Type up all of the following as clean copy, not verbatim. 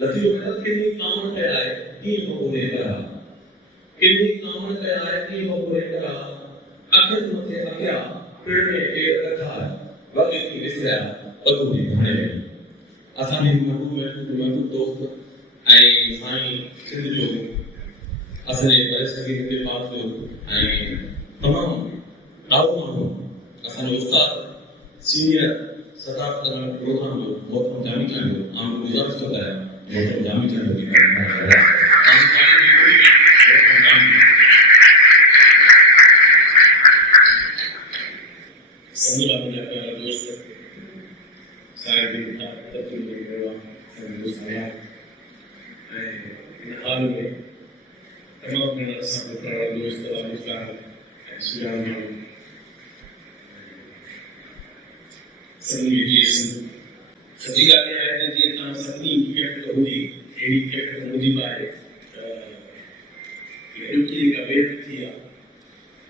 लतीफ़ो ख़त किनी कामण कया आहे कीअं बपोरे करा किनी कामण कया आहे कीअं बपोरे करा अखियुनि मथे अखिया पिण में केर कथा वॻे की विसरिया पधू जी भाणे में असांजी महबूब दोस्त ऐं साईं सिंध जो असांजे परिसंगी हिते पाक जो ऐं तमामु ॾाढो माण्हू असांजो उस्ताद सीनियर सदाकत प्रोग्राम जो मोहतरम जामी चांहि जो आम गुज़ारिश कंदा आहियां मोहतरम जामी चांहि जी संगला मुंहिंजा प्यारा दोस्त साहिब तब्दील कयो आहे दोस्त आया ऐं इन हाल में तमामु घणा असांजा प्यारा दोस्त वालिदार ऐं सुञाण माण्हू सभिनी जी सची ॻाल्हि इहा आहे त जीअं तव्हां सभिनी गिफ्ट हुजी अहिड़ी गिफ्ट मूजिब आहे त ड्यूटी जेका बेहद थी आहे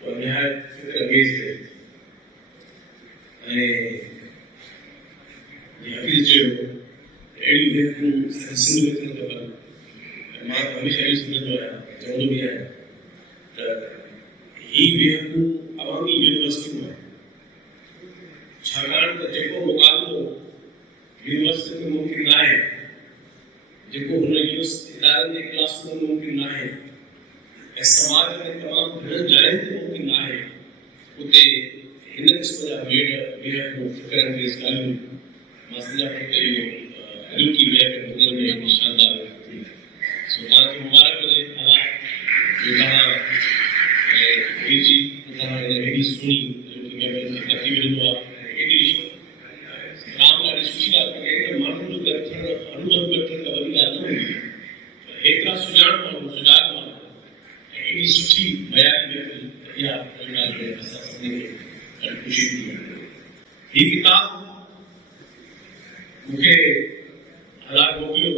उहा निहायत फिक्र अंगेज़ रहे ऐं जीअं हफ़ीज़ चयो अहिड़ियूं बेहतूं सिंध में थियणु खपनि मां त हमेशह इहो सम्झंदो आहियां चवंदो बि आहियां त ही बेहतूं अवामी यूनिवर्सिटियूं आहिनि छाकाणि त जेको मुक़ाबिलो यूनिवर्सिटी में मुमकिन न आहे जेको हुन इदारनि जे क्लास में मुमकिन न आहे ऐं समाज में तमामु घणनि जायुनि ते मुमकिन न आहे उते हिन क़िस्म जा बेहतूं फ़िक्र अंगेज़ ॻाल्हियूं मां सम्झां थो त इहो अॼोकी महफ़िल में हिकिड़ी शानदार थी सो तव्हांखे मुबारक हुजे अला जो तव्हां जी तव्हां हेॾी सुहिणी अॼोकी महफ़िल खे तरतीब ॾिनो आहे राम ॾाढी सुठी ॻाल्हि कई त माण्हुनि जो गॾु थियणु अनुभव गॾु थियण खां वॾी ॻाल्हि न हूंदी हेतिरा सुञाण माण्हू सुञाण माण्हू ऐं एॾी सुठी बयानी महफ़िल इहा ॻाल्हि असां सभिनी खे ॾाढी ख़ुशी थी हीअ किताब मूंखे हालात मोकिलियो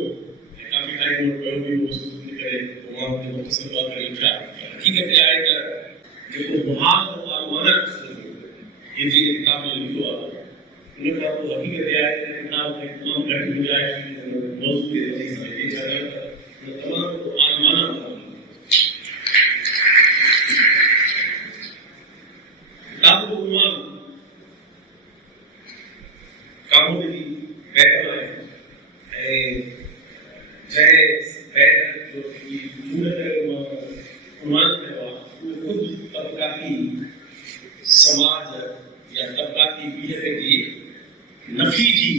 ऐं काफ़ी टाइम वटि पियो बि वस्तु करे पोइ मां हुते मुख़्तसर बात करे उथिया हक़ीक़त इहा आहे त जेको मुहाफ़ माना इहे जेके किताब में लिखियो आहे उन खां पोइ हक़ीक़त इहा आहे त किताब में तमामु घटि गुंजाइश मौज़ूअ ते वधी सघे छाकाणि त उन तमामु आज़माना किताब जो उन्वान कामोदी बैतल आहे ऐं जंहिं बैत जो पूरे करे उन्वान कयो आहे उहो ख़ुदि तबक़ाती समाज या तबक़ाती बीहत जी नफ़ी जी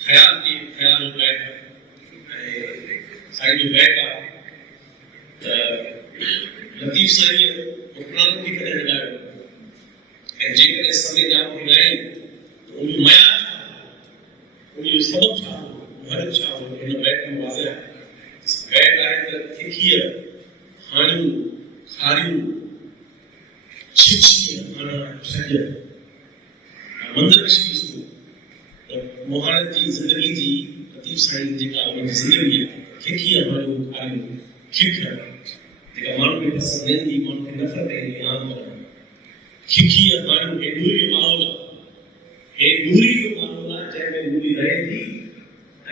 ख़्याल बैत ऐं साईं जो बैत आहे त लतीफ़ साईं हुकरान थी करे लॻायो ऐं जेकॾहिं समय जाम मिलाए त उनजो मयार छा हो उनजो सबबु छा हो हर छा हो हिन बैत में वाज़िह आहे बैत आहे त थिखीअ हाणियूं खारियूं छिछी माना छॾ मंज़र कशी ॾिसो त मोहाणनि जी ज़िंदगी जी लतीफ़ साईं जेका उनजी ज़िंदगी आहे थिखीअ हाणियूं खारियूं खिख जेका माण्हुनि खे पसंदि न ईंदी माण्हुनि खे नफ़रत ईंदी आम तरह खिखीअ हाणियूं हे नूरी जो माहौल आहे हे नूरी जो माहौल आहे जंहिंमें नूरी रहे थी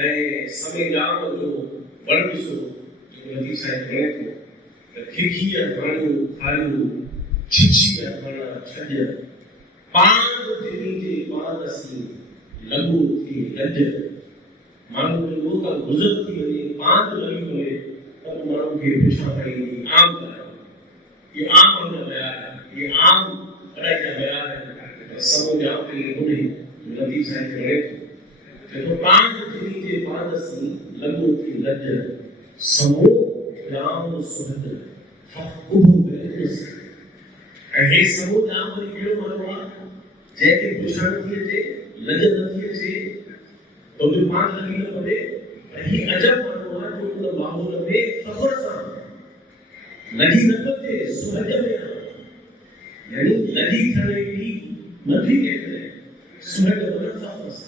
ऐं समय जाम जो वण ॾिसो जेको लतीफ़ साईं वणे थो त खिखीअ हाणियूं खारियूं छिछीअ माना छॾ पांद दिली जे पांद सी लॻो थी लज माण्हू जो उहो का गुज़र थी वञे पांद लॻी वञे त माण्हू खे पुछा पई आम आहे ये आम हुन बयान है ये आम पढ़ाई का बयान है समो जाओ के हुने लतीफ़ साईं करे तो पांच दिली जे पांद सी लॻो थी लज समो जाम सुहद फक़ुबु बेनस ऐं हे समो जाम वरी कहिड़ो माण्हू आहे जंहिंखे पुछण थी अचे लज नथी अचे तो बि पांच लॻी न पवे ऐं ही अजब माण्हू आहे जो उन माहौल में ख़बर सां लॻी न पवे सुहज में यानी लगी खड़े की नथी कहते सुहज मन साफ़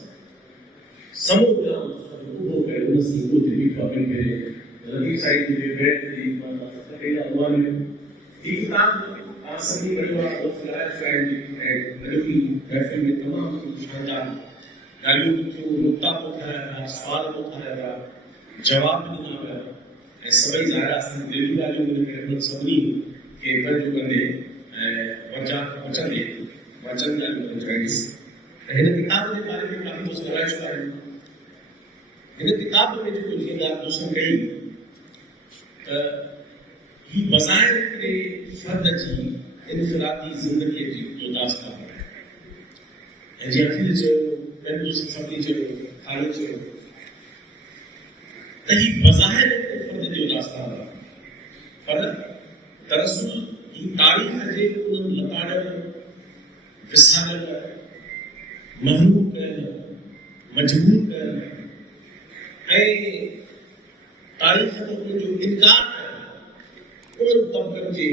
समुद्र उभो कयो उन सी को भी खबर के लगी साइड में बैठ दी माना कई अनवान में एक किताब आसनी बड़ी बात दोस्त लाइफ फ्रेंड जो की महफिल में तमाम शानदार गालियों जो नुक्ता को था सवाल को था जवाब ॾिना पिया ऐं सभई ज़ाहिर असां दिलि ॻाल्हियूं मिली करे हुन सभिनी खे गॾु कंदे वचन ॻाल्हियूं चवाईंदुसि। हिन किताब जे बारे में काफ़ी कुझु ॻाल्हाए चुका आहियूं। हिन किताब में जेको जीअं ॻाल्हि दोस्तनि कई त ही बज़ाहिर हिकिड़े फ़र्द जी इनफ़िरादी ज़िंदगीअ जो दास्तान आहे। ऐं जीअं अखिल चयो, ॿियनि दोस्तनि सभिनी चयो, ख़ालिद चयो त ही बज़ाहिर हिकिड़े फ़र्द जो दास्तान आहे, पर दरअसल ही तारीख़ जे उन्हनि लताड़ियल, विसारियल, महरूम कयल, मजबूर कयल ऐं तारीख़ में उनजो इनकार कयल उन्हनि तबक़नि जे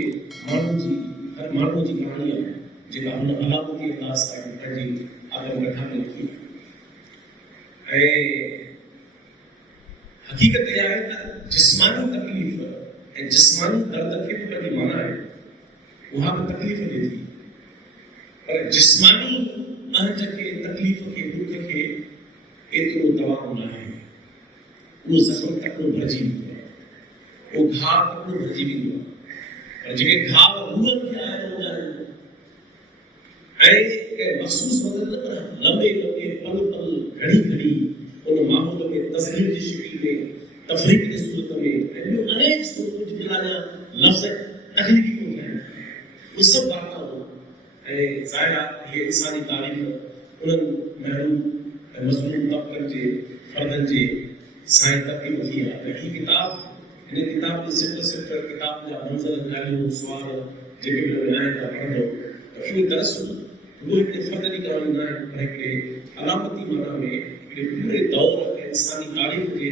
हर माण्हू जी कहाणी आहे जेका हुन अलामती अंदाज़ सां पंहिंजी आत्मकथा में लिखी आहे। ऐं हक़ीक़त इहा आहे त जिस्मानी तकलीफ़ ऐं जिस्मानी दर्द खे बि पंहिंजी माना आहे, उहा बि तकलीफ़ ॾिए थी, पर जिस्मानी अहज खे, तकलीफ़ खे, दुख खे एतिरो दवा न आहे। उहो ज़ख़्म तकिड़ो भरिजी वेंदो आहे, उहो घाव तकिड़ो भरिजी वेंदो आहे, पर जेके घाव रूहनि खे आयल हूंदा आहिनि ऐं कंहिं मख़सूस वक़्त न पर लंबे पल घड़ी घड़ी उन माहौल में तस्वीर जी शिकिल में, तफ़रीक़ जी सूरत में ऐं ॿियूं अनेक सूरतूं जिन जा लफ़्ज़ तकलीफ़ी कोन थियनि, उहे सभु वार्ताऊं ऐं ज़ाहिर आहे हीअ इंसानी तारीख़ उन्हनि महरूम ऐं मज़लूम तबक़नि जे फ़र्दनि जे सां तरतीब थी आहे। हीअ किताब, हिन किताब जे सिफ़र किताब जा मंज़र, ॻाल्हियूं, सुवाल जेके बि आहिनि तव्हां पढ़ंदो त उहे दरअसल उहो हिकिड़े फ़र्द जी कहाणी न आहे, पर हिकिड़े अलामती माना में हिकिड़े पूरे दौर ऐं इंसानी तारीख़ जे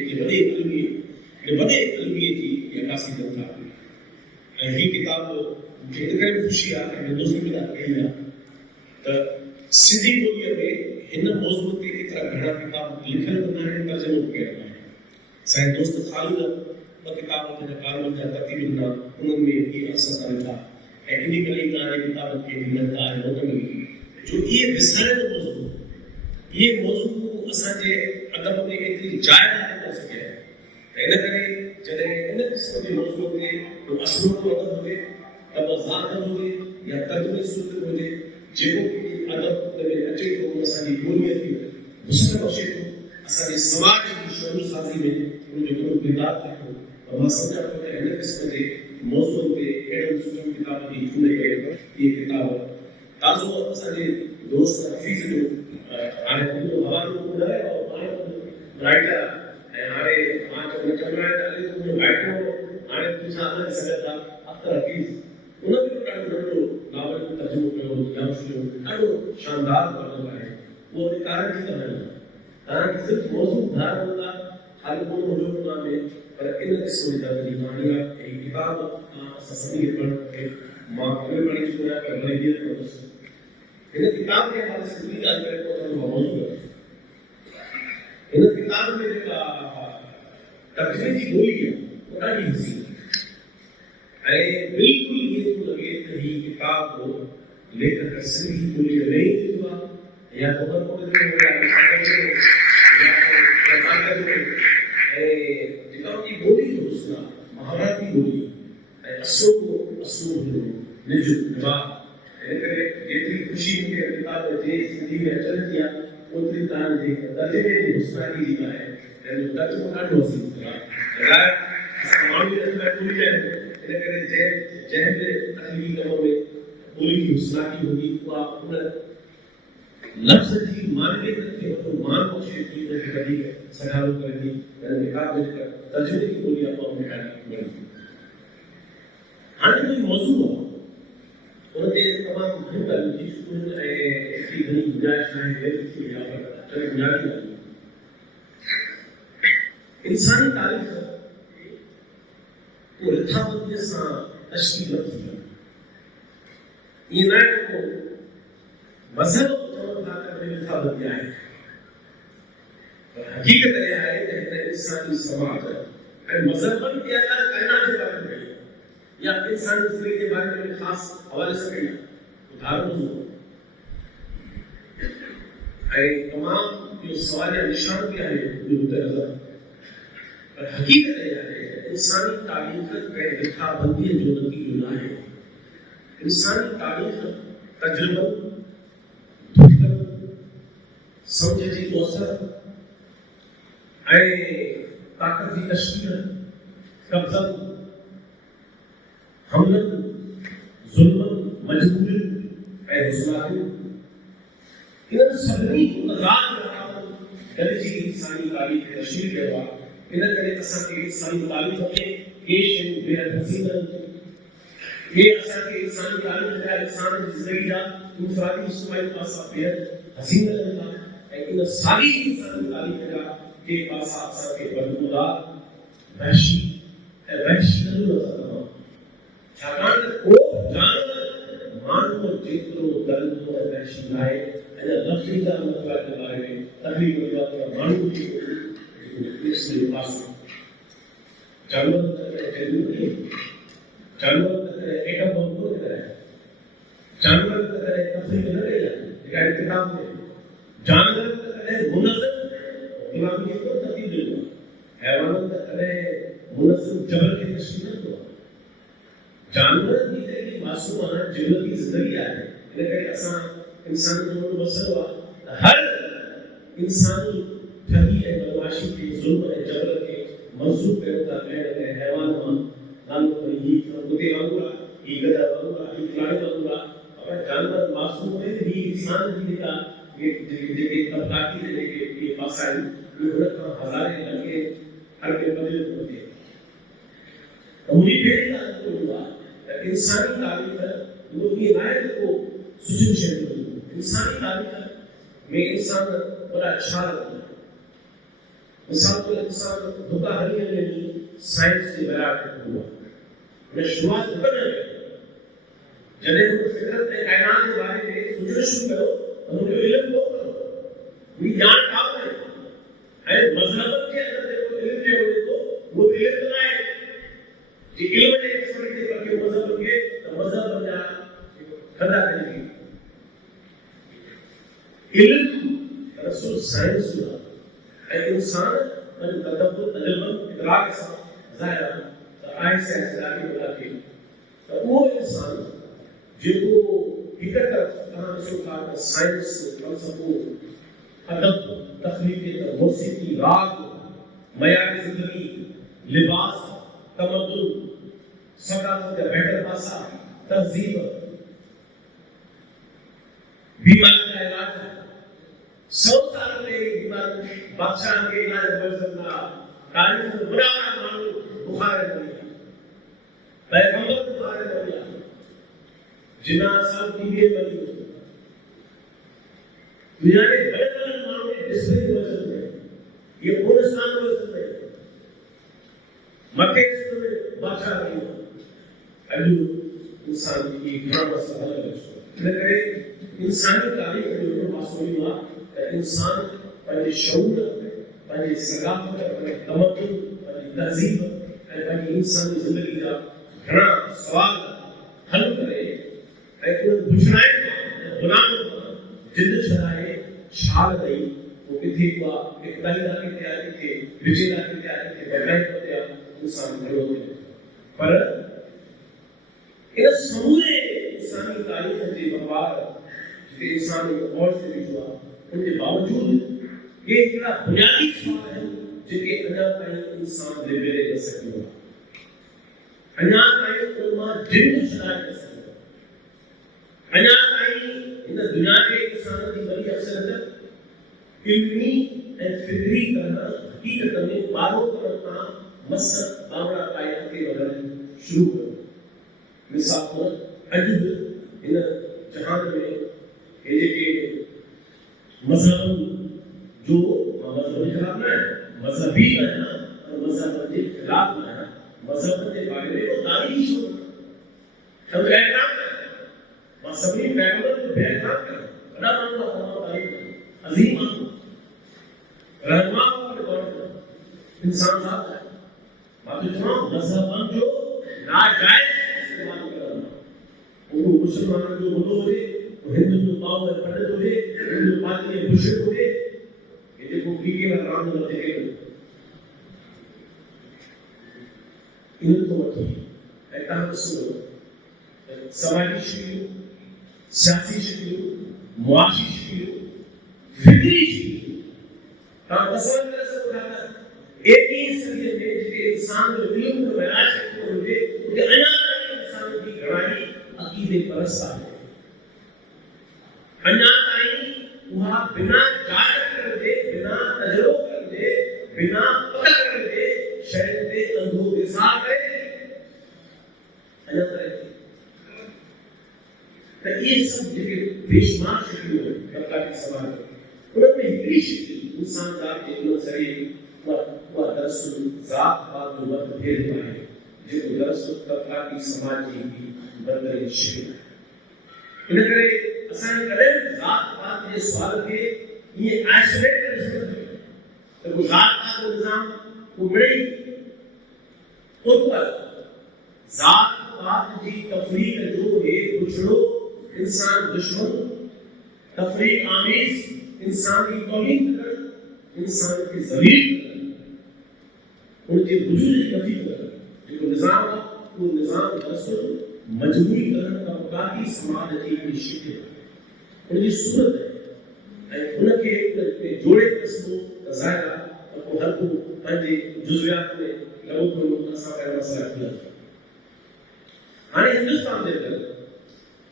वॾे इल्मीअ जी अकासी कनि था। ऐं हीअ किताब मूंखे इन करे ख़ुशी आहे ऐं दोस्तनि बि कई आहे त सिंधी ॿोलीअ में हिन मौज़ूअ ते एतिरा घणा किताब लिखियल बि न आहिनि, तर्जुमो बि कयल न आहे। असांजे दोस्त ख़ालिद ॿ किताब पंहिंजा कारमनि जा तरतीब ॾिना, उन्हनि में इहे असर कनि था ऐं इन करे तव्हांजे किताब खे मिलंदा आहिनि नोट मिली जो इहे विसारियल मौज़ू, इहे मौज़ू असांजे अदब में एतिरी जाइ न करे सघिया आहिनि। इन करे जॾहिं इन क़िस्म जे मौज़ूअ ते को असलो अदब हुजे, तबज़ात हुजे या तर्जुमे सूरत हुजे, जेको बि अदब में अचे थो असांजी ॿोलीअ खे वुसअत बख़्शे थो, असांजे समाज जी शौक़ साज़ी में उनजो हिकिड़ो किरदारु थिए थो, त मां सम्झां थो त हिन क़िस्म जे मौज़ूअ ते अहिड़ो सुठो किताब जी चूंडे करे इहे किताब ताज़ो असांजे दोस्त हफ़ीज़ जो हाणे उनजो हवालो ॿुधाए और पाण राइटर ऐं हाणे मां चवंदो आहियां त उनजो राइटर हाणे तुंहिंजा अलॻि सघनि था अख़्तर हफ़ीज़, उन बि ॾाढो नंढो नावल जो तर्जुमो कयो, जाम सुठो, ॾाढो शानदार नावल आहे। उहो वरी कारण जी ॻाल्हि आहे, तव्हांखे सिर्फ़ु मौज़ू ॿुधाइण लाइ ख़ाली कोन हुजो न में, पर इन क़िस्म जी दर्द जी कहाणी आहे। ऐं किताब असां सभिनी खे पढ़णु खपे। मां पढ़ी चुको आहियां पर वरी हीअं कंदुसि हिन किताब खे हवाले सां ॿी ॻाल्हि करे पोइ मौज़ू कंदुसि। हिन किताब में जेका तर्जुमे जी ॿोली आहे उहा ॾाढी हसीन ऐं बिल्कुलु ईअं थो लॻे त हीअ किताब लेखक सिंधी ॿोलीअ में ई लिखियो आहे या ख़बर जेका उनजी ॿोली जो हुस्न आहे, महाराती ॿोली ऐं असलो निज जवाब। इन करे जेतिरी ख़ुशी मूंखे किताब जे सिंधी में अचनि थी आहे, ओतिरी तव्हांजे तर्जुमे जी हुस्नानी जी आहे। ऐं तर्जुमो ॾाढो हसीन आहे, माण्हू इन करे जंहिं बि तकलीफ़ी कम में ॿोली जी हुस्नानी हूंदी उहा उन लफ़्ज़ जी मानवियत खे वॾो मान बख़्शे थी, उनखे वधीक सगारो करे थी। किताब में जेका तर्जुमे जी ॿोली आहे उहा मूंखे ॾाढी वणी। हाणे कोई मौज़ू आहे उन ते तमामु घणियूं ॻाल्हियूं थी चुकियूं ऐं एतिरी घणी गुंजाइश आहे इंसानी तारीख़ को रिथाबंदीअ सां तशकील न थी आहे। ईअं न आहे को मज़हब चवनि था त रिथाबंदी आहे, पर हक़ीक़त इहा आहे त हिन इंसानी समाज ऐं मज़हबनि खे अलाए काइनात जे बारे में कई या इंसानी ज़िंदगी जे बारे में ख़ासि हवाले सां कई ॿुधायो ऐं तमामु इहो सवाल या निशान बि आहे। पर हकीकत है इंसानी तारीख के लिखाबंदी जो नबी जुना है इंसानी तारीख तजुर्बन समझ जी कोसर ताकत की तशकील कब्जा हमलन जुल्म मजबूरी हुस्नाती इन सभी जी इंसानी तारीख की तशकील के बाद इन करे असां के इंसानी तारीख में ये शयूं बेहद हसीन ये असां के इंसानी तारीख का इंसान की जिंदगी का इंफरादी इज्तिमाई पासा बेहद हसीन लगता है इन सारी इंसानी तारीख का के पासा असां के बदबूदा वहशी नजर आता छाकाण को जानवर मानव जेतिरो दर्द और वहशी लाए अने लफ्ज़ी का मतलब के बारे में तकलीफ होता है मानव की इसलिए पासा जानवर का जरूरी जानवर एकम बम को करे जानवर का तफसील न रहेगा एक किताब में जानवर का मुनज़्ज़म गुलामी को तब्दील देना हैवानों का मुनज़्ज़म जबल की तशकील दो जानवर की तेरी मासूमाना जिंदगी की जिंदगी है लेकिन असा इंसान जो मसला हर इंसानी ठगी है बदमाशी के जुल्म है जबर के मंसूब करता है हैवान में नाम को ही कुत्ते वांगुरा ही गधा वांगुरा ही फलाने वांगुरा और जानवर मासूम है ही इंसान की का ये तबकाती है ये मसाइल ये हजारे लगे हर के बदले होते हैं उन्हीं पे का हुआ इंसानी तारीख वो ये नायक को सुजन शेयर इंसानी तारीख में इंसान बड़ा अच्छा लगता है इंसान को इंसान धोखा हरियाणा में साइंस से बड़ा हुआ मैं शुरुआत करने लगा जब हम फितरत में कायनात के बारे में सोचना शुरू करो तो उनको इल्म को करो विज्ञान का है मजहब के अंदर देखो इल्म के होने तो वो इल्म ना है ये इल्म ने एक्सपर्ट के करके मजहब के तो मजहब बन जा खड़ा करेगी इल्म रसूल साइंस हुआ है इंसान मन तदब्बुर तजल्लुम इदराक से जाहिर तो आय से जाके बोला कि तो वो इंसान जो इधर कहां से का साइंस फलसफा अदब तखलीक मौसीकी राग मयार जिंदगी लिबास तमद्दुन सकाफत का बेहतर पासा तहजीब बीमारी का इलाज 100 साल में बीमारी बादशाह के इलाज हो सकता तारीख में बुरा मानो बुखार है पैगंबर बुखार है जिना सब टीवी बनी दुनिया के बड़े-बड़े मामले डिस्प्ले हो सकते हैं ये पूरे स्थान हो सकते हैं मक्के में बादशाह नहीं अल्लू इंसान की बड़ा मसला है लेकिन इंसानी तारीख में जो मासूमी हुआ इंसान पर शऊर पर सगाफत पर तमद्दुन पर तहजीब पर इंसान की जिंदगी का घना सवाल हल करे एक पूछना है गुलाम जिंद छड़ाए छाल गई वो किथे हुआ एक दाहिना के तैयार थे विजयला के तैयार थे बैठे होते इंसान खड़े होते पर इन समूरे इंसानी तारीख के बवार जो इंसान और से भी हुआ उनके बावजूद ये इतना बुनियादी सवाल है जिनके अंदर कहीं इंसान लिबरे कर सकते हो अन्ना कहीं उम्मा जिंद छड़ा कर सकते हो अन्ना कहीं इन दुनिया के इंसान की बड़ी अक्सर इल्मी और फिक्री करना हकीकत में बारों करना मसद बावड़ा काया के वगैरह शुरू कर मिसाल पर अजब इन जहान में ये के मजहब जो मजहबी खिलाफ ना है मजहबी है ना और मजहब के खिलाफ ना है मजहब के बारे में वो दावी शो हम एहतराम करते मजहबी पैगंबर को एहतराम करते बड़ा मानना तमाम तारीफ अजीम मानना रहनुमा और गौर इंसान साथ है बाकी तमाम मजहब जो नाजायज इस्तेमाल करना वो मुसलमान जो होते हिंदू जो पाव है पंडित होते हिंदू पार्टी के मुश्रिक होते ये देखो की के राम न देखे इन्हनि खां वठी ऐं तव्हां ॾिसो समाजी शिकिलियूं, सियासी शिकिलियूं, मुआशी शिकिलियूं, फिक्री शिकिलियूं, तव्हां पसंदि करे सघो था त 21वीं सदीअ में जेके इंसान जो इल्म जो विलास हुजे उते अञा ताईं इंसान जी घणाई अक़ीदे परस्त आहे। अञा ताईं उहा बिना जांच करे, बिना तजुर्बो करे, बिना पक करे शयुनि ते अंधो विश्वास करे अञा ताईं त इहे सभु जेके बेशुमार शिकिलियूं आहिनि तबक़ाती समाज में उनमें हिकिड़ी शिकिल इंसान ज़ात जे इल्म ज़रिए उहा दरअसल ज़ात पात जो मत भेद आहे जेको दरअसल तबक़ाती समाज जी बदतरीन शिकिल आहे। इन करे असांखे कॾहिं ज़ात पात जे सुवाल खे ईअं आइसोलेट करे ॾिसणु खपे त को ज़ात पात जो निज़ाम को मिड़ई कोन आहे। ज़ात पात जी तफ़रीक़ जो हे पुछड़ो इंसान दुश्मन, तफरीक आमीज़ इंसान की तौहीन करण, इंसान के ज़लील करण, उनके वजूद की नफी करण, जेको निज़ाम आहे उहो निज़ाम दरअसल मजबूरी करण तबक़ाती समाज जी हिकिड़ी शिकिल आहे, उनजी सूरत आहे ऐं उनखे जोड़े ॾिसबो त ज़ाहिर आहे त पोइ हर को पंहिंजे जुज़वियात में लॻो पियो असां पहिरियों मसइला थी था। हाणे हिंदुस्तान जे अंदरि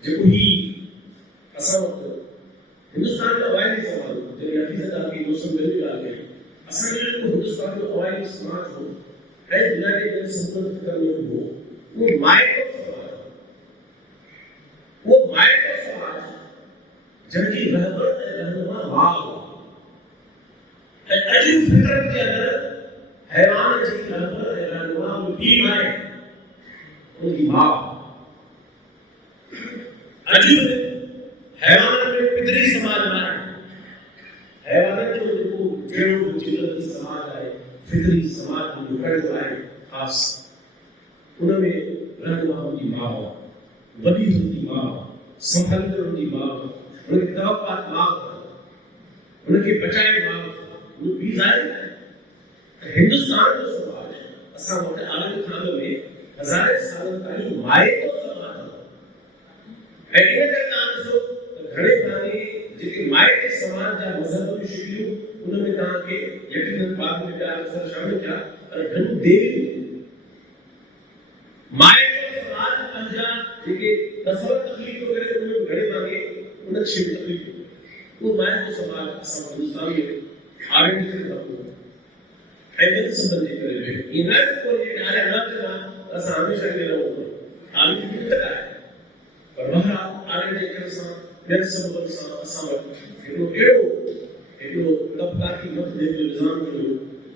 जेको ही असां वटि हिंदुस्तान जो अवाइली समाज जॾहिं हफ़ीज़ आदमी दोस्तनि मिली ॻाल्हि कई असांजो जेको हिंदुस्तान जो अवाइली समाज हो ऐं यूनाइटेड नेशन फिकर में हो वो माइक्रो समाज, वो माइक्रो समाज जंहिंजी रहबर ऐं रहनुमा मां हो ऐं अॼु फितर जे अंदरि हैवान जी रहबर ऐं रहनुमा वो ॿी आहे उनजी मां। अॼु हैवान में फितरी समाज आहे, हैवान जो जेको जहिड़ो जिलती समाज आहे फितरी समाज जो कहिड़ो आहे ख़ासि उनमें रहनुमा उनजी मां वॾी उनजी मां संभलंदड़ उनजी मां उनखे तवक़ात मां उनखे बचाए मां उहो ॿी ज़ाहिर हिंदुस्तान जो समाज असां वटि आलम खान में हज़ारे सालनि ताईं माइक्रो समाज ऐं इन करे तव्हां ॾिसो त घणे भाङे जेके माइक्रो समाज जा मज़हबी शिकिलियूं उनमें तव्हांखे यकीनन बाद में ॿिया असर शामिल थिया पर घणियूं देरी माइक्रो समाज पंहिंजा जेके तसवर तकलीफ़ करे उनमें घणे भाङे उन शइ तकलीफ़ उहो माइक्रो समाज असां हिंदुस्तान में आइडेंटिटी रखूं ऐं ॿियनि सबबनि जे करे ईअं न कोई जेके हाणे न थियनि असां हमेशह ईअं रहूं आलिमी दिक़त आहे पर बहरहाल आने जे करे सां ॿियनि सबबनि सां असां वटि हिकिड़ो तबक़ाती मसइले जो निज़ाम मिलियो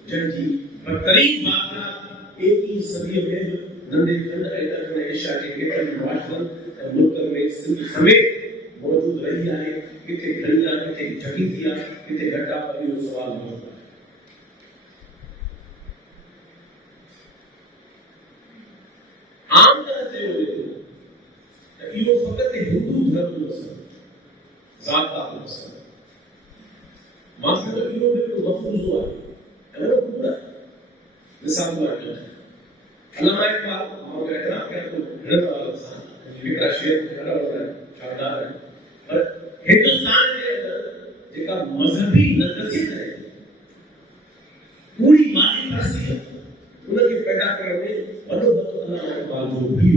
जंहिंजी बदतरीन वाक़िआत 21वीं सदीअ में नंढे खंड ऐं ॾखण एशिया जे केतिरनि मुआशरनि ऐं मुल्कनि में सिंध समेत मौजूदु रही आहे। किथे घणी आहे, किथे झकी थी आहे, किथे घटि आहे, पर इहो सुवाल मौजूदु आहे। आम तरह चयो वेंदो त इहो फ़क़ति हिंदू धर्म जो मसइलो ज़ात पात जो मसइलो मां सम्झो इहो हिकिड़ो मफ़रूज़ो आहे ऐं पूरो आहे। मिसाल तौर ते अलामा इक़बाल मां एतिराफ़ कयां थो घणनि वारनि सां हिकिड़ा शेर घणा वॾा शानदार आहिनि पर हिंदुस्तान जे अंदरि जेका मज़हबी नक़सियत आहे पूरी मासी परस्ती उनखे पैदा करण में वॾो हथु अलामा इक़बाल जो भी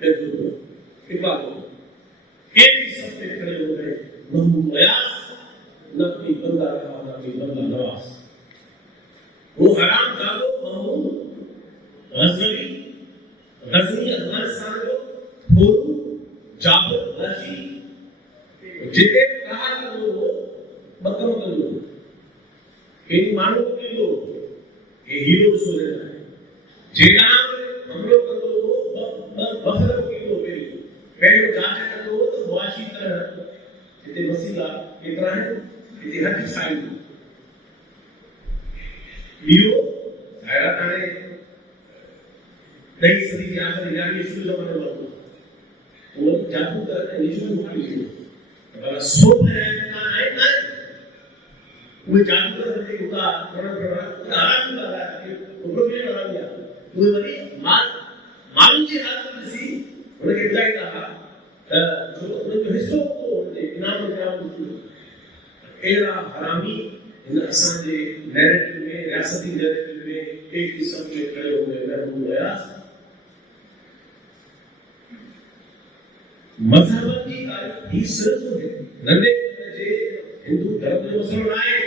पंहिंजो इक़बाल के भी सब पे खड़े हो गए महमूद अयास न कोई बंदा रहा न कोई बंदा नवाज वो हराम जादो महमूद गज़नी अफगानिस्तान जो फोटू जाबो राजी जिते कहा वो बकम करो इन मानव के लोग ये हीरो सो रहे हैं जेना हम लोग कर दो वो बफर के लोग पहले जांच कर दो तो वाशी तरह जिते वसीला कितना है जिते हद साइड लियो हैरान है नई सदी के आखिर यानी शुरू जमाने में वो जादू करते निजों उखाड़ लियो बड़ा सोप है ना वो जादू करते उनका थोड़ा थोड़ा आराम लगा कि प्रोफेशन लगा दिया उहे वरी माण्हुनि जी हालत ॾिसी हुनखे ॿुधाईंदा हुआ त जो उनजो हिसो को इनाम अहिड़ा हरामी हिन असांजे नैरेटिव में रियासती नैरेटिव में एक किस्म के खड़े हुए महबूब हुया मजहब की तारीख़ ही सिर्फ नंढे जे हिंदू धर्म जो मसलो न आहे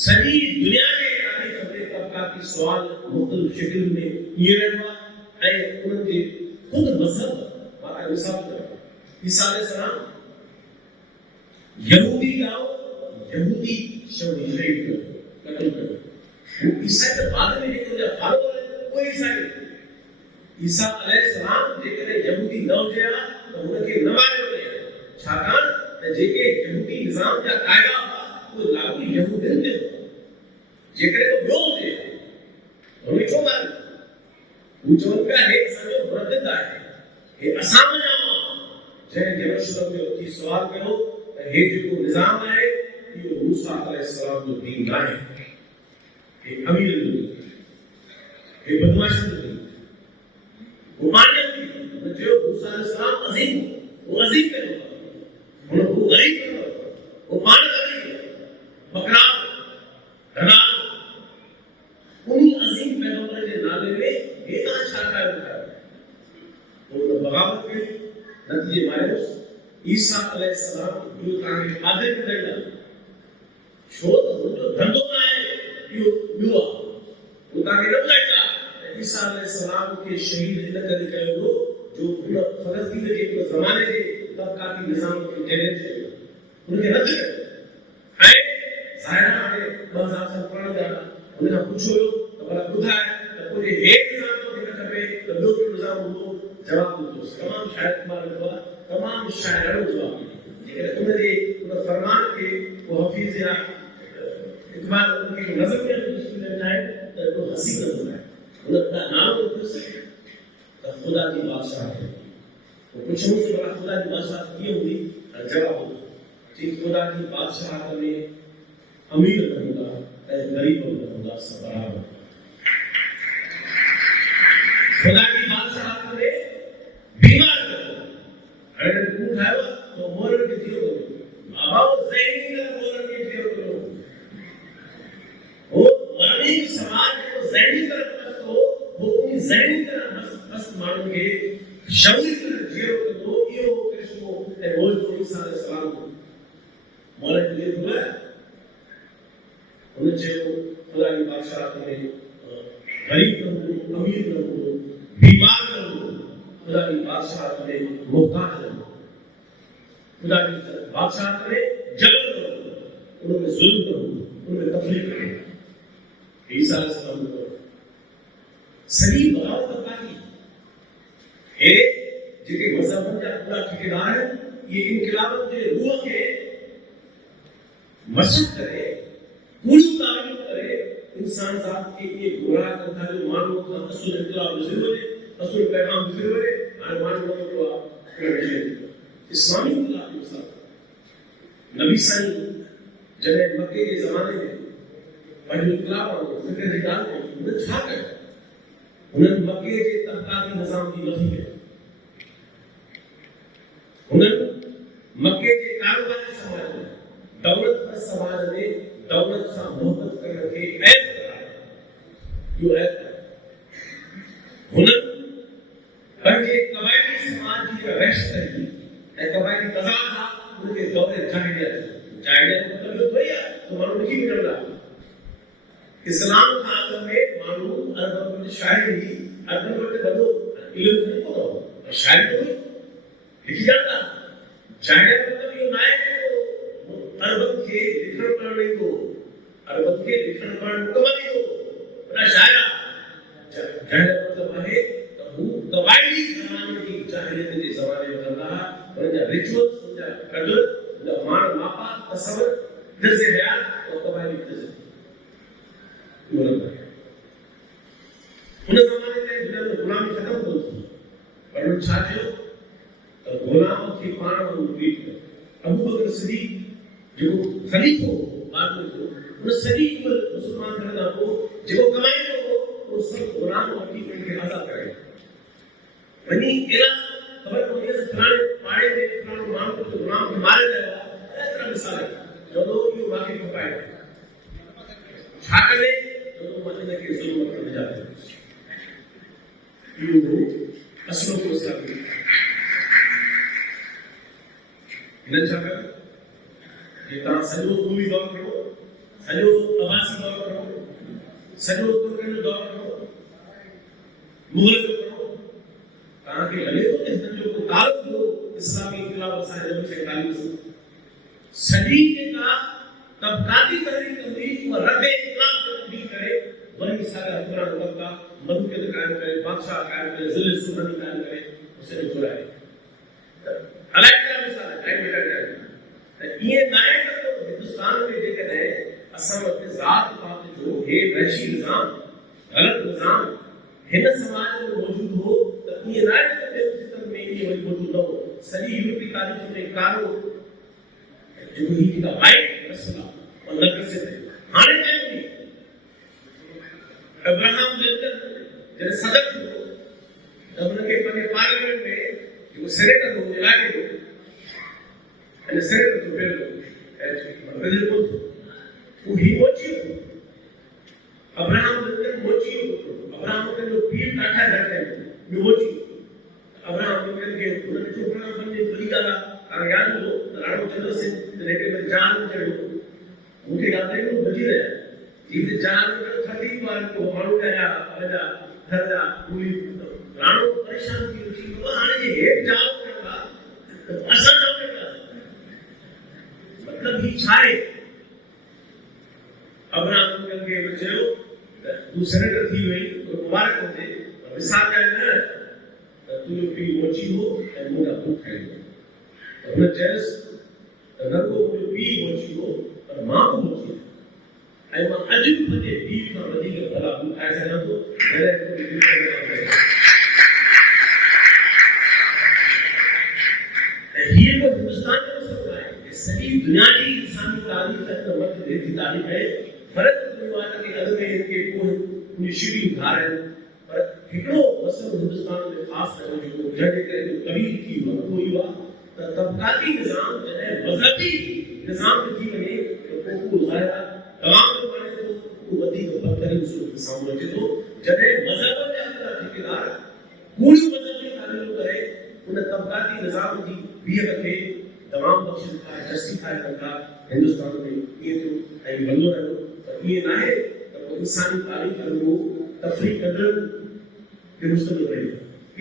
सॼी दुनिया के तारीख़ में तबक़ाती सुवाल मुख़्तलिफ़ शकिल में इहे रहंदो आहे ऐं उन्हनि जे ख़ुदि मज़हब मां मिसाल ईसा अलैहिस्सलाम यहूदी गांव यहूदी शहीद कयो कत्ल कयो ईसा के बाद में जेके फॉलोअर कोई ईसा अलैहिस्सलाम जेके यहूदी न हुजे हा त हुनखे न मारियो वञे छाकाणि त जेके यहूदी निज़ाम जा क़ाइदा हुआ उहे लागू यहूदियुनि ते हुआ जेकॾहिं को ॿियो हुजे हुनखे छो मारियो हू चवनि पिया हे असांजो मुरतद आहे हे असां मञाऊं जंहिं यरूशलेम में उथी सुवाल कयो त हे जेको निज़ाम आहे इहो मूसा अलैहिस्सलाम जो दीन न आहे हे अमीर जो दीन हे बदमाशन जो दीन वो मान्य हुई जो मूसा अलैहिस्सलाम अज़ीम वो अज़ीम कयो वो गरीब कयो वो पान गरीब बकरा धना उन्हीं अज़ीम पैगंबर के नाले में हे तव्हां छा कयो वो बगावत कई नतीजे मायूस ईसा अलैहिस्सलाम इहो तव्हांखे कादे ॿुधाईंदा छो त हुनजो धंधो न आहे इहो ॿियो आहे हू तव्हांखे न ॿुधाईंदा ईसा अलैहिस्सलाम खे शहीद इन करे कयो हो जो हुन फ़लस्तीन जे हिकु ज़माने जे तबक़ाती निज़ाम खे चैलेंज कयो हुनखे रद्द कयो ऐं ज़ाहिर आहे 2000 साल पुराणो जा हुन खां पुछियो हुयो त भला ॿुधाए त पोइ हे निज़ाम तोखे न खपे त ॿियो कहिड़ो निज़ाम हूंदो जवाब ॾिनो तमामु शाइर कुमार ॾिनो आहे तमामु शाइराणो जवाब जेकॾहिं उनजे उन फरमान खे को हफ़ीज़ या इक़बाल उनखे नज़र में मुश्किल न आहे त को हसी न ॿुधाए उनका नाम त खुदा की बादशाह है वो कुछ मुझसे बड़ा खुदा की बादशाह की होगी जवाब कि खुदा की बादशाह में अमीर रहूंगा गरीब रहूंगा सब बराबर खुदा की बादशाह में बीमार अगर तू खाओ तो मोरन के जीव करो अभाव ज़हनी का मोरन के जीव करो वो मरनी समाज को ज़हनी तरफ तो वो उन ज़हनी तरफ बस मानव के शौरी तरफ जीव करो ये वो कृष्ण ने बोल तो ईसा अलैहिस्सलाम को मोरन के जीव हुआ उन्हें जो खुदा की बादशाह में गरीब रहूं अमीर रहूं बीमार रहूं खुदा की बादशाह में मोहताज रहूं खुदा की बादशाह में जबर रहूं उनमें जुल्म रहूं उनमें तकलीफ रहूं ईसा अलैहिस्सलाम को सही बगावत बताई है जेके मज़हब जा पूरा ठेकेदार है ये इनकलाब के रूह के मशक करे पूरी तारीफ करे इंसान जात के ये गुनाह करता जो मानव का असूल इनकलाब जरूर है असूल पैगाम जरूर है और मानव को इस्लामी इनकलाब के साथ नबी साईं जब मक्के के ज़माने में पंहिंजो इनकलाब आओ फिक्र जी ॻाल्हि कई उन्हें छा कयो उन्हनि मक्के जे तबक़ाती निज़ाम जी नफ़ी कई उन्हनि मक्के जे कारोबारी समाज में दौलत पर समाज में दौलत सां मोहब्बत करण खे ऐब करायो इहो ऐब हुननि पंहिंजे क़बाइली समाज जी रहिश कई ऐं क़बाइली तज़ाद आहे उनखे दौरे जाहिलियत मतलब इहो थोरी आहे त माण्हू लिखी विझंदा इस्लाम खां अॻु में माण्हू अरबनि वटि शाइरी अरबनि वटि वॾो इल्मु कोन हो शाइरी हुई लिखी ॼाणंदा जाहिलियत मतलब इहो न आहे अरबन के लिखण पढ़ण ईंदो अरबन के लिखण पढ़ण मुकमल ईंदो वॾा शाइरा जाहिलियत मतलब आहे त हू क़बाइली ज़माने जी जाहिलियत जे ज़माने में कंदा हुआ उनजा रिचुअल्स उनजा क़दर उनजा मान मापा तसवर दर्जे हयात और क़बाइली दर्जे उन ज़माने में दुनिया में गुलामी ख़त्म कोन थी पर उन्हनि छा कयो त गुलाम खे पाण वांगुरु ट्रीट कयो अबू बकर सिद्दीक़ जो खलीफो बाद में उन सॼी उम्र मुसलमान थियण खां पोइ जेको कमाईंदो हो उहो सब गुलाम वठी के आजाद करे वनी केला खबर को ये फलाने पाड़े में फलाने मां को गुलाम के मारे गए ऐसा मिसाल है जो लोग ये वाकई को पाए छाकले जो लोग मदीना के जुल्म में जाते हैं ये असलों को साथ इन छाकर ये ता सजो पूरी दौर करो सजो अबासी दौर करो सजो तुर्कन दौर करो मुगल करो ताकि लगे तो इस जो को तारुफ हो इस्लामी इनकलाब वसाए जब से 41 सदी के का तबकाती तहरीक और रद्द इनकलाब को तब्दील करे वही सारा हुक्मरान वक्त का मधुकेत कायम करे बादशाह कायम करे जिले सुबह कायम करे उसे चुराए अलग का मिसाल है टाइम बेटा जाए ये नायक तो हिंदुस्तान में देखे गए असम के जात पात जो है वैशी निजाम गलत निजाम हिंद समाज में मौजूद हो तो ये नायक तो सिस्टम में ये वही मौजूद हो सभी यूरोपीय तारीख में कारो जो ही का वाइट रसला और नगर से हाने में अब्राहम लिंकन जैसे सदक हो तब उनके पने पार्लियामेंट में जो सेनेटर हो इलाके हो and the senator to build as president who he mochi Abraham Lincoln mochi Abraham Lincoln जो पीर काटा जाता है वो मोची Abraham Lincoln के उन्होंने जो प्रोग्राम बनने बड़ी डाला याद हो राणा चंद्र सिंह लेके में जान चढ़ो उनके गाते को बजी रहे जिसे जान में 30 बार को मालूम है आजा हरजा पूरी राणा परेशान की थी वो आने ये एक जाओ करना असर ना करना मतलब ही छाए अब्राहम लिंकन के बच्चे तू सेनेटर थी वही तो मुबारक होते और विसार जाए ना तू जो पी मोची हो और मोटा भूख खाएगा और न जैस नरको जो पी मोची हो और मां को मोची है आई मां अजीब बने पी का वधी के भला भूख ऐसा ना तो मेरे को भी करना है ये तो हिंदुस्तान में सब है सही दुनिया की इंसानी तारीख का वक्त देखी तारीख है फर्क परिवार के अदब में इनके पूरी शिरी उदाहरण पर हिकड़ो मसलो हिंदुस्तान में खास है जो जड़े करे जो कबीर की वक्त हुई हुआ तो तबकाती निजाम जने मजहबी निजाम की बने तो को जाया तमाम लोग माने तो वधी को बदतरीन सूरत सामने तो जने मजहब के अंदर ठेकेदार पूरी मजहबी तालीम करे उन तबकाती निजाम की भी रखे तमाम बख्श का जस्टिफाई करता हिंदुस्तान में ये तो आई बंदो रहो तो ये ना है तो इंसानी तारीख का वो तफरीक कर के मुस्तकिल रहे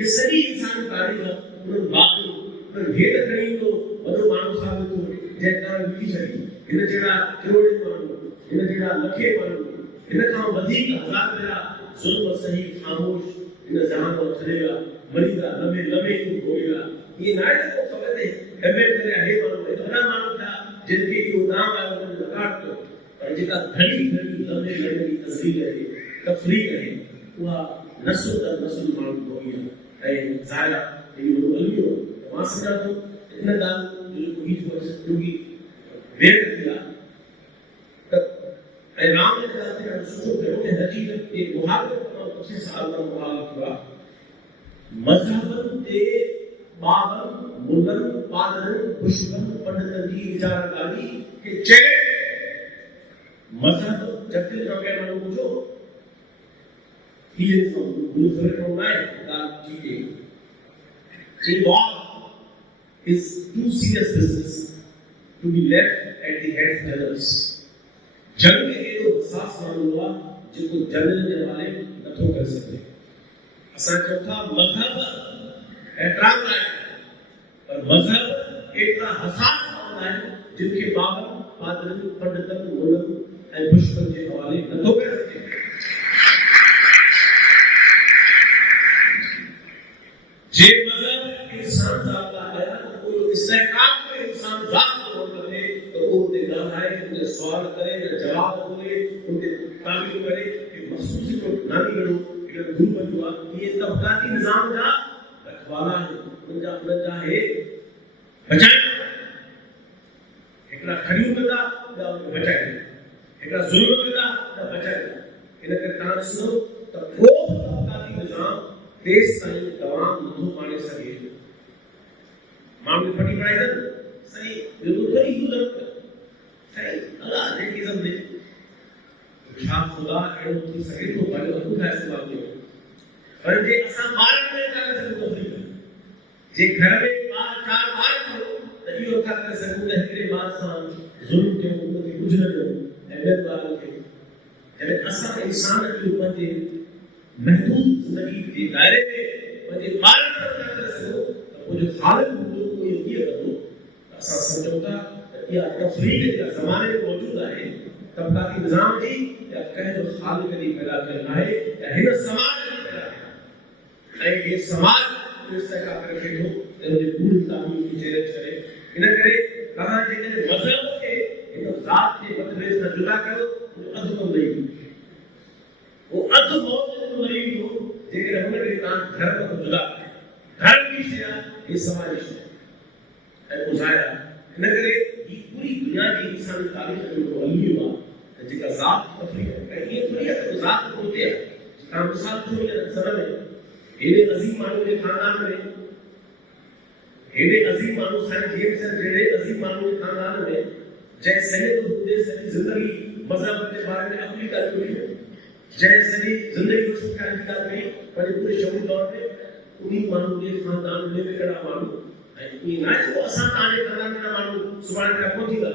ये सभी इंसानी तारीख है उन बात उन भेद कहीं तो बड़ो मानव साहब को जैसा लिखी चली इन जेड़ा करोड़े मानव इन जेड़ा लखे मानव इन का अधिक हजार मेरा जुल्म सही खामोश इन जहां को चलेगा मरीदा लंबे लंबे होएगा ये नायक को फकत है एवेट करे है मानो इतना मानो था जिनके यो नाम है उन्होंने लगाट को और जिनका घड़ी घड़ी लंबे लंबे की तस्वीर है तफरीक है वह नस्ल दर नस्ल मानो हो गया है जाया ये वो अलमियो वहां से ना तो इतना दान जो ही जोगी वेट किया तब राम ने कहा था सोचो कि हकीकत के मुहावरे को उसी साल का मुहावरा किया मजहबन ते बाबन मुल्लन पादन खुशबन पंडितन की विचारकारी के चेहरे मजहब जटिल का कहना पूछो ये तो गुरु सर को ना का ठीक है ये बात is too serious business to be left at the head levels जंग के जो साफ मालूम हुआ जिनको जलने वाले नथो कर सकते असा चौथा मजहब एहतराम लाए और मजहब एक हसास होता है जिनके बाबा पादरी पंडितन मोलन और पुष्पन के हवाले न तो कर सकते जे मजहब इंसान जाता है तो वो इस्तेकाम में इंसान जात को करे तो वो उनके गहराई उनके सवाल करे या जवाब बोले उनके ताबीर करे कि महसूस को नानी करो कि गुरु बनवा ये तबकाती निजाम का रखवाला है उनका है बचाए एकला खरीद का बचाए एकला जुल्म का बचाए इन के कारण सुनो त को तबक़ाती निज़ाम तेस ताईं तमाम नथो पाणे सघे माण्हू फटी पढ़ाई सही ज़रूर थोड़ी गुज़र सही अल्लाह ने इज़्ज़त दे छा खुदा अहिड़ो थी सघे थो पंहिंजो हक़ खां इस्तेमालु कयो पर जे असां ॿारनि में था करे सघूं जे घर में ॿार चार ॿार थियो त इहो था करे सघूं त हिकिड़े ॿार सां ज़ुल्म कयूं उनखे कुझु न कयूं ऐं ॿियनि ॿारनि खे जॾहिं असां इंसान खे पंहिंजे महदूद ज़िंदगी जे दायरे में पंहिंजे ॿारनि सां था करे सघूं त पोइ जो ख़ालिक़ हूंदो उहो इहो कीअं कंदो असां सम्झूं था त इहा तफ़रीक़ जेका ज़माने में मौजूदु आहे तबक़ाती निज़ाम जी या कंहिं जो ख़ालिक़ जी पैदा कयल आहे या हिन समाज जी पैदा ऐं हे समाज इस्तेका करे वेठो हुनजे पूरी तामीर खे चैलेंज करे इन करे तव्हां जेकॾहिं मज़हब खे हिन ज़ात जे मतबे सां जुदा कयो अधु कमु ॾेई उहो अधु मौत जो ॾेई ईंदो जेकॾहिं हुनखे तव्हां धर्म खां जुदा कयो धर्म जी शइ आहे हे समाज जी शइ ऐं ॿुधाया इन करे ही पूरी दुनिया जी इंसानी तारीख़ जो अलमियो आहे त जेका ज़ात तफ़रीक़ ऐं ईअं थोरी आहे त ज़ात पोते आहे तव्हां मिसाल खणो सर में हेॾे अज़ीम माण्हू जे ख़ानदान में हेॾे अज़ीम माण्हू साईं जेम्स जहिड़े अज़ीम माण्हू जे ख़ानदान में जंहिं सॼे मुद्दे सॼी ज़िंदगी मज़हब जे बारे में अपनी ॻाल्हि कई जंहिं सॼी ज़िंदगी जो ख़्याल कीता कई पंहिंजे पूरे शौक़ी तौर ते उन माण्हू जे ख़ानदान में कहिड़ा माण्हू ऐं ईअं न आहे जो असां तव्हांजे ख़ानदान में माण्हू सुभाणे खां कोन थींदा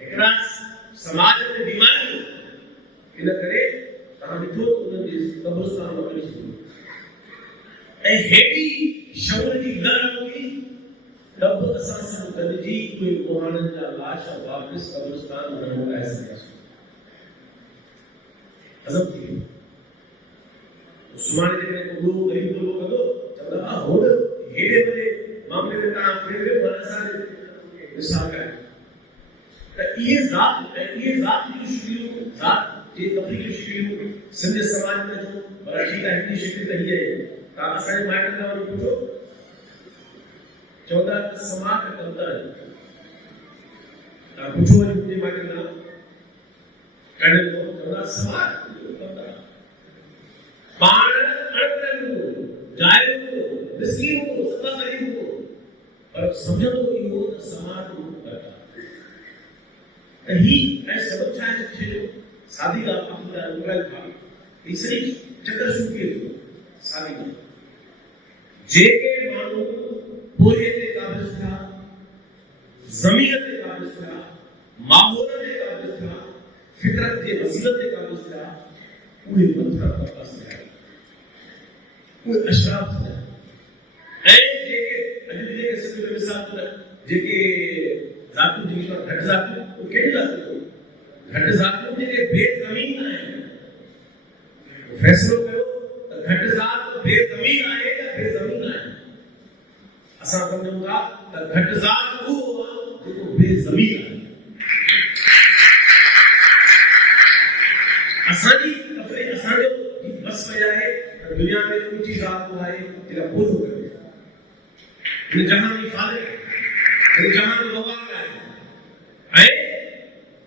हिकिड़ा समाज में बीमारियूं इन करे तव्हां ॾिठो उन्हनि जे कब्रिस्तान में वञी छॾियो ऐं हेॾी शौर जी ॻाल्हि हुई रब असां सां गॾिजी उहे मुहाणनि जा लाश वापसि कब्रिस्तान में न मोटाए सघियासीं हज़म थी वियो सुभाणे जेकॾहिं गुरु ग़रीब गुरु कंदो चवंदा हा होॾ हेॾे वॾे मामले में तव्हां फिरे वियो पर असांजे मिसाल कयो त इहे ज़ात जी शिकिलियूं ज़ात जे तफ़रीक़ जी शिकिलियूं सिंध समाज में जो पर ठीकु आहे हिकिड़ी शिकिल त हीअ आहे तव्हां असांजे माइटनि खां वञी पुछो चवंदा त समाज कंदा आहिनि तव्हां पुछो वञी मुंहिंजे माइटनि खां कॾहिं चवंदा समाज कंदा पाण अणकंदो जाइज़ो मिस्कीन हो सदा ग़रीब हो पर सम्झंदो इहो त समाज ही ऐं सब छा छॾियो सादी ॻाल्हि आहे मोबाइल खां ही सॼी चक्कर शुरू थिए थो सादी ॻाल्हि जेके माण्हू पोहे ते क़ाबिज़ थिया ज़मीन ते क़ाबिज़ थिया माहौल ते क़ाबिज़ थिया फितरत जे वसीलत ते क़ाबिज़ थिया उहे मथां वापसि थिया उहे अशराफ थिया ऐं जेके अॼु जेके सिंध में मिसाल जेके ज़ातूं जेके घटि ज़ातूं उहे कहिड़ी ज़ातूं घटि ज़ातूं जेके बेज़मीन आहिनि फ़ैसिलो कयो त घटि ज़ात बेज़मीन आहे या बेज़मीन आहे असां सम्झूं था त घटि ज़ात उहो आहे जेको बेज़मीन आहे असांजी असांजो बस में आहे त दुनिया में ऊंची ज़ात आहे जेका पूरो करे हिन जहान जी ख़ालिक़ हिन जहान जो भॻवान आहे ऐं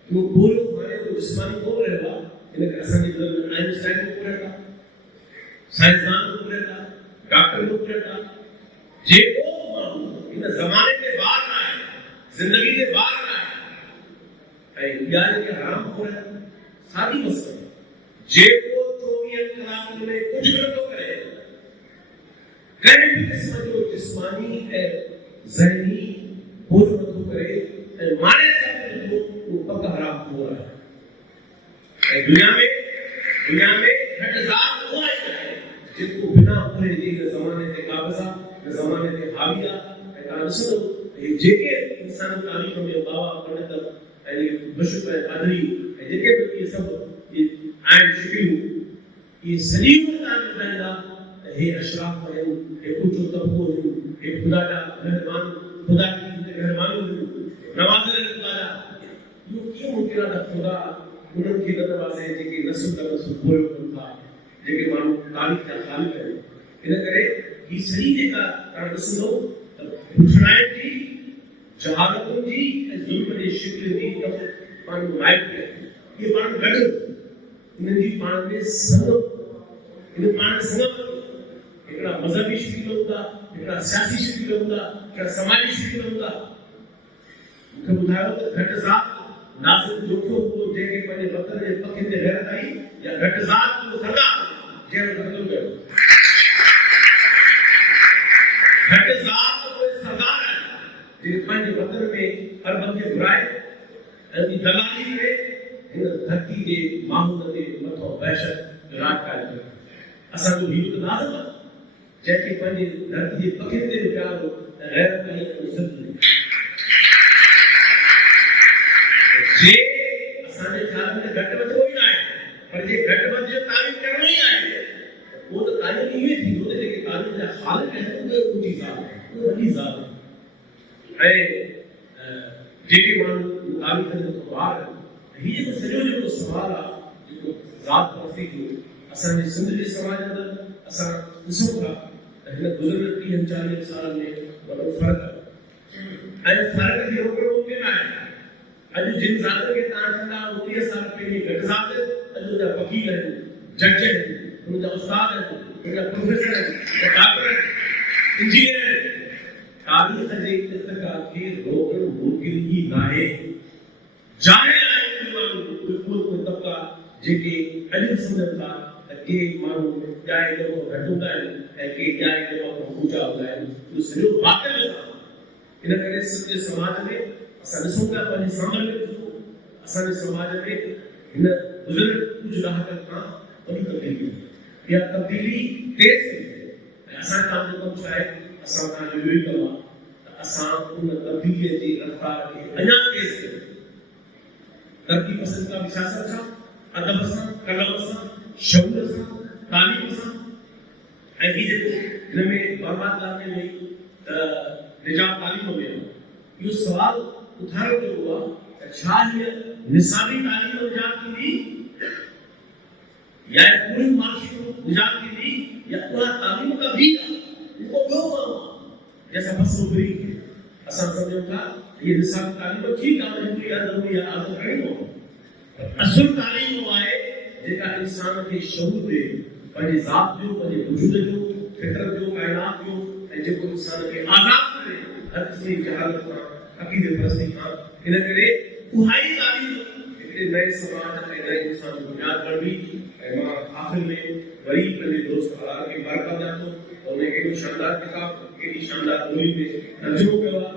उहो पूरो हाणे उहो जिस्मानी कोन रहियो आहे इन करे असांजे बुज़ुर्ग आइंस्टाइन बि पूरे था साइंसदान बि पूरे था डॉक्टर बि पूरे था जेको माण्हू हिन ज़माने ते ॿार आहे ज़िंदगी ते ॿार आहे ऐं इहा जेके हराम खोर सादी मसइलो जेको 24 कलाकनि में कुझु नथो करे कंहिं बि क़िस्म जो जिस्मानी ऐं ज़हनी बोझ नथो करे ऐं माने सां उहो पक हराम खोर आहे ऐं दुनिया में घटि ज़ात उहा ई आहे जेको बिना पूरे जे ज़माने ते क़ाबिज़ आहे हिन ज़माने ते हावी आहे ऐं तव्हां ॾिसंदो हे जेके इंसानी तारीख़ में बाबा पंडित ऐं बशुक ऐं कादरी ऐं जेके बि इहे सभु आहिनि शिकिलियूं इहे सॼी तव्हां ॿुधाईंदा त हे अशराफ आहिनि हे ऊचो तबक़ो हुयो हे ख़ुदा जा महिरबान ख़ुदा जी महिरबानी हुयूं नवाज़िल ख़ुदा जा इहो कीअं मुमकिन आहे त ख़ुदा उन्हनि खे न नवाज़े जेके नस्ल त नस्ल पोयो कनि था जेके माण्हू तारीख़ जा ख़ालिक़ आहिनि इन करे ही सॼी जेका तव्हां ॾिसंदो त पुठिणाइण जी जहालतुनि जी ऐं ज़ुल्म जी शिकिल जी माण्हू माइट इहे माण्हू गॾु इन्हनि जी पाण में संगत इन पाण में संगत हिकिड़ा मज़हबी शिकिल हूंदा, हिकिड़ा सियासी शिकिल हूंदा, हिकिड़ा समाजी शिकिल हूंदा। मूंखे ॿुधायो त घटि ज़ात नासिर जोखियो हूंदो जंहिंखे पंहिंजे वतन जे पखियुनि ते गैरत आई, या घटि ज़ात जो सरदार जंहिं वटि क़त्ल कयो। घटि ज़ात कोई सरदार आहे जेके पंहिंजे वतन में अरबनि खे घुराए ऐं उनजी दलाली करे हिन धरती जे माण्हुनि ते मथो वहशत राज कायम कयो। असांजो हीरो त नाज़िम आहे जंहिंखे पंहिंजे धरती जे पखियुनि ते प्यारो गैरत आई जे असांजे ख़्याल में घटि वधि कोई न आहे, पर जे घटि वधि जो तारीफ़ करणो ई आहे उहो त तारीफ़ इहे थींदो त जेके तारीफ़ जा ख़ालिक़ आहिनि उहे ऊंची ज़ात आहे, उहे वॾी ज़ात आहे। ऐं जेके माण्हू तारीफ़ जो ॿार हीअ जेको सॼो जेको सुवाल आहे जेको ज़ात परस्ती जो असांजे सिंध जे समाज अंदरि असां ॾिसूं था त हिन गुज़िरियल 30-40 सालनि में वॾो फ़र्क़ु आहे। ऐं फ़र्क़ु खे रोकणो मुमकिन आहे। अॼु जिन ज़ात खे तव्हां चवंदा 30 साल पहिरीं घटि ज़ात, अॼु उनजा वकील आहिनि, जज आहिनि, उनजा उस्ताद आहिनि, उनजा प्रोफेसर आहिनि, डॉक्टर आहिनि, इंजीनियर आहिनि। तारीख़ जे इर्तिक़ा खे रोकणु मुमकिन ई नाहे। जाहिल आहिनि उहे तबका जेके अॼु सम्झनि था त के माण्हू ॼाए दफ़ो घटि हूंदा आहिनि ऐं के ॼाए दफ़ो ऊचा हूंदा आहिनि। इहो सॼो बातिल आहे। इन करे सिंध समाज में असां ॾिसूं था पंहिंजे सामने में ॾिसूं असांजे समाज में हिन गुज़िरियल कुझु ॾहाकनि खां वॾी तब्दीली आई। इहा तब्दीली तेज़ थी ऐं असां तव्हांजो कमु छा आहे, असां तव्हांजो इहो ई कमु आहे त असां उन तब्दीलीअ जी रफ़्तार खे अञा तेज़ कयूं। तरक़ी पसंद का सियासत सां, अदब सां, कलम सां, शऊर सां, तालीम सां। ऐं हीअ जेको हिन में बर्बाद लाइ में त निजाम तालीम में इहो सुवाल उथारियो वियो आहे त छा हीअ निसाबी तालीम निजात थींदी या पूरी मार्कशीट निजात थींदी या उहा तालीम का बीज आहे उहो ॿियो माण्हू आहे जंहिंसां फसलो फिरी असां सम्झूं था हीअ निसाबी तालीम ठीकु आहे हिकिड़ी ज़रूरी आहे आज़ाद करणी पवंदी। असुल तालीम उहा आहे जेका इंसान खे शऊर ॾे पंहिंजे ज़ात जो, पंहिंजे वजूद जो, फितरत जो, काइनात जो, ऐं जेको इंसान खे आज़ाद करे हर क़िस्म जी जहालत खां, अक़ीदे परस्ती खां। इन करे उहा ई तालीम हिकिड़े नए समाज ऐं नए इंसान जी बुनियाद बणबी। ऐं मां आख़िर में वरी पंहिंजे दोस्त हलाल खे मुबारकबाद ॾियां थो त उन एॾो शानदार किताब, एॾी शानदार ॿोली में तर्जुमो कयो आहे।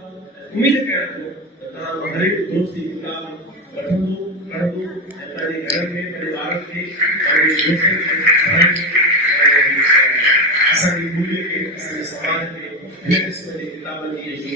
उमेद कयां थो त तव्हां हर हिकु दोस्त जी किताब वठंदो, पढ़ंदो ऐं पंहिंजे घर में पंहिंजे ॿारनि खे, पंहिंजे दोस्तनि खे, असांजी ॿोलीअ खे, असांजे समाज खे हिन क़िस्म जे किताबनि जी